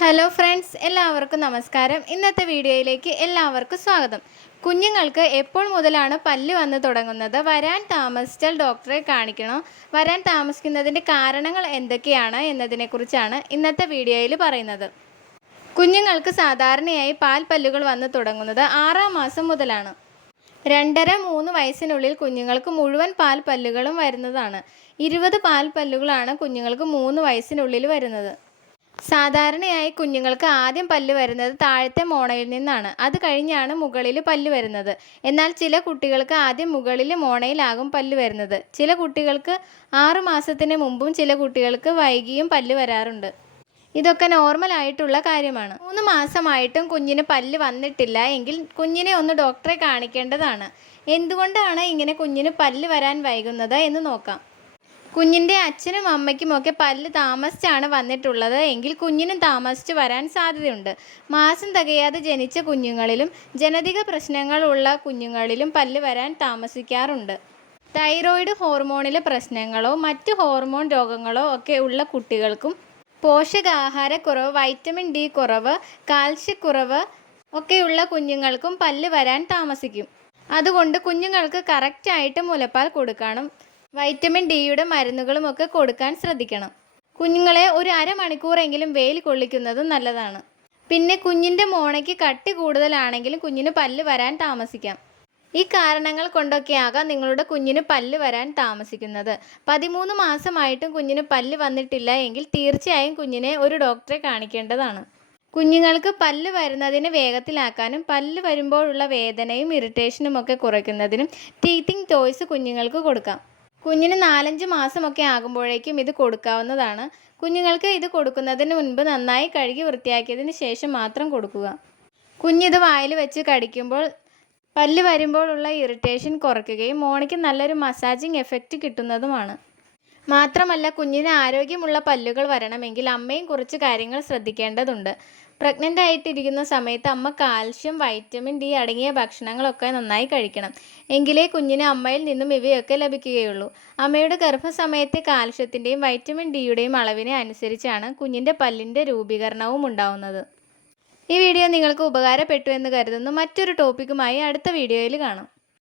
Hello friends, എല്ലാവർക്കും നമസ്കാരം. ഇന്നത്തെ വീഡിയോയിലേക്ക് എല്ലാവർക്കും സ്വാഗതം. കുഞ്ഞുങ്ങൾക്ക് എപ്പോൾ മുതലാണ് പല്ല് വന്ന് തുടങ്ങുന്നത്? വരാൻ താമസിച്ചാൽ ഡോക്ടറെ കാണിക്കണോ? വരാൻ താമസിക്കുന്നതിൻ്റെ കാരണങ്ങൾ എന്തൊക്കെയാണ് എന്നതിനെക്കുറിച്ചാണ് ഇന്നത്തെ വീഡിയോയിൽ പറയുന്നത്. കുഞ്ഞുങ്ങൾക്ക് സാധാരണയായി പാൽപ്പല്ലുകൾ വന്ന് തുടങ്ങുന്നത് 6-ാം മാസം മുതലാണ്. 2-3 വയസ്സിനുള്ളിൽ കുഞ്ഞുങ്ങൾക്ക് മുഴുവൻ പാൽപ്പല്ലുകളും വരുന്നതാണ്. 20 പാൽപ്പല്ലുകളാണ് കുഞ്ഞുങ്ങൾക്ക് 3 വയസ്സിനുള്ളിൽ വരുന്നത്. സാധാരണയായി കുഞ്ഞുങ്ങൾക്ക് ആദ്യം പല്ല് വരുന്നത് താഴത്തെ മോണയിൽ നിന്നാണ്. അത് കഴിഞ്ഞാണ് മുകളിൽ പല്ല് വരുന്നത്. എന്നാൽ ചില കുട്ടികൾക്ക് ആദ്യം മുകളിൽ മോണയിലാകും പല്ല് വരുന്നത്. ചില കുട്ടികൾക്ക് 6 മാസത്തിന് മുമ്പും ചില കുട്ടികൾക്ക് വൈകിയും പല്ല് വരാറുണ്ട്. ഇതൊക്കെ നോർമൽ ആയിട്ടുള്ള കാര്യമാണ്. 3 മാസമായിട്ടും കുഞ്ഞിന് പല്ല് വന്നിട്ടില്ല എങ്കിൽ കുഞ്ഞിനെ ഒന്ന് ഡോക്ടറെ കാണിക്കേണ്ടതാണ്. എന്തുകൊണ്ടാണ് ഇങ്ങനെ കുഞ്ഞിന് പല്ല് വരാൻ വൈകുന്നത് എന്ന് നോക്കാം. കുഞ്ഞിൻ്റെ അച്ഛനും അമ്മയ്ക്കുമൊക്കെ പല്ല് താമസിച്ചാണ് വന്നിട്ടുള്ളത് എങ്കിൽ കുഞ്ഞിനും താമസിച്ച് വരാൻ സാധ്യതയുണ്ട്. മാസം തികയാതെ ജനിച്ച കുഞ്ഞുങ്ങളിലും ജനിതക പ്രശ്നങ്ങളുള്ള കുഞ്ഞുങ്ങളിലും പല്ല് വരാൻ താമസിക്കാറുണ്ട്. തൈറോയിഡ് ഹോർമോണിലെ പ്രശ്നങ്ങളോ മറ്റ് ഹോർമോൺ രോഗങ്ങളോ ഒക്കെ ഉള്ള കുട്ടികൾക്കും പോഷകാഹാരക്കുറവ്, വൈറ്റമിൻ ഡി കുറവ്, കാൽസ്യക്കുറവ് ഒക്കെയുള്ള കുഞ്ഞുങ്ങൾക്കും പല്ല് വരാൻ താമസിക്കും. അതുകൊണ്ട് കുഞ്ഞുങ്ങൾക്ക് കറക്റ്റായിട്ട് മുലപ്പാൽ കൊടുക്കണം. വൈറ്റമിൻ ഡിയുടെ മരുന്നുകളുമൊക്കെ കൊടുക്കാൻ ശ്രദ്ധിക്കണം. കുഞ്ഞുങ്ങളെ ഒരു അരമണിക്കൂറെങ്കിലും വെയിൽ കൊള്ളിക്കുന്നതും നല്ലതാണ്. പിന്നെ കുഞ്ഞിൻ്റെ മോണയ്ക്ക് കട്ടി കൂടുതലാണെങ്കിലും കുഞ്ഞിന് പല്ല് വരാൻ താമസിക്കാം. ഈ കാരണങ്ങൾ കൊണ്ടൊക്കെയാകാം നിങ്ങളുടെ കുഞ്ഞിന് പല്ല് വരാൻ താമസിക്കുന്നത്. 13 മാസമായിട്ടും കുഞ്ഞിന് പല്ല് വന്നിട്ടില്ല എങ്കിൽ തീർച്ചയായും കുഞ്ഞിനെ ഒരു ഡോക്ടറെ കാണിക്കേണ്ടതാണ്. കുഞ്ഞുങ്ങൾക്ക് പല്ല് വരുന്നതിന് വേഗത്തിലാക്കാനും പല്ല് വരുമ്പോഴുള്ള വേദനയും ഇറിറ്റേഷനും ഒക്കെ കുറയ്ക്കുന്നതിനും ടീത്തിങ് ടോയ്സ് കുഞ്ഞുങ്ങൾക്ക് കൊടുക്കാം. കുഞ്ഞിന് 4-5 മാസമൊക്കെ ആകുമ്പോഴേക്കും ഇത് കൊടുക്കാവുന്നതാണ്. കുഞ്ഞുങ്ങൾക്ക് ഇത് കൊടുക്കുന്നതിന് മുൻപ് നന്നായി കഴുകി വൃത്തിയാക്കിയതിന് ശേഷം മാത്രം കൊടുക്കുക. കുഞ്ഞിത് വായിൽ വെച്ച് കടിക്കുമ്പോൾ പല്ല് വരുമ്പോഴുള്ള ഇറിറ്റേഷൻ കുറയ്ക്കുകയും മോണയ്ക്ക് നല്ലൊരു മസാജിങ് എഫക്റ്റ് കിട്ടുന്നതുമാണ്. മാത്രമല്ല കുഞ്ഞിന് ആരോഗ്യമുള്ള പല്ലുകൾ വരണമെങ്കിൽ അമ്മയും കുറച്ച് കാര്യങ്ങൾ ശ്രദ്ധിക്കേണ്ടതുണ്ട്. പ്രഗ്നൻ്റ് ആയിട്ടിരിക്കുന്ന സമയത്ത് അമ്മ കാൽഷ്യം, വൈറ്റമിൻ ഡി അടങ്ങിയ ഭക്ഷണങ്ങളൊക്കെ നന്നായി കഴിക്കണം. എങ്കിലേ കുഞ്ഞിന് അമ്മയിൽ നിന്നും ഇവയൊക്കെ ലഭിക്കുകയുള്ളൂ. അമ്മയുടെ ഗർഭസമയത്തെ കാൽഷ്യത്തിൻ്റെയും വൈറ്റമിൻ ഡിയുടെയും അളവിനെ അനുസരിച്ചാണ് കുഞ്ഞിൻ്റെ പല്ലിൻ്റെ രൂപീകരണവും ഉണ്ടാവുന്നത്. ഈ വീഡിയോ നിങ്ങൾക്ക് ഉപകാരപ്പെട്ടു എന്ന് കരുതുന്നു. മറ്റൊരു ടോപ്പിക്കുമായി അടുത്ത വീഡിയോയിൽ കാണാം.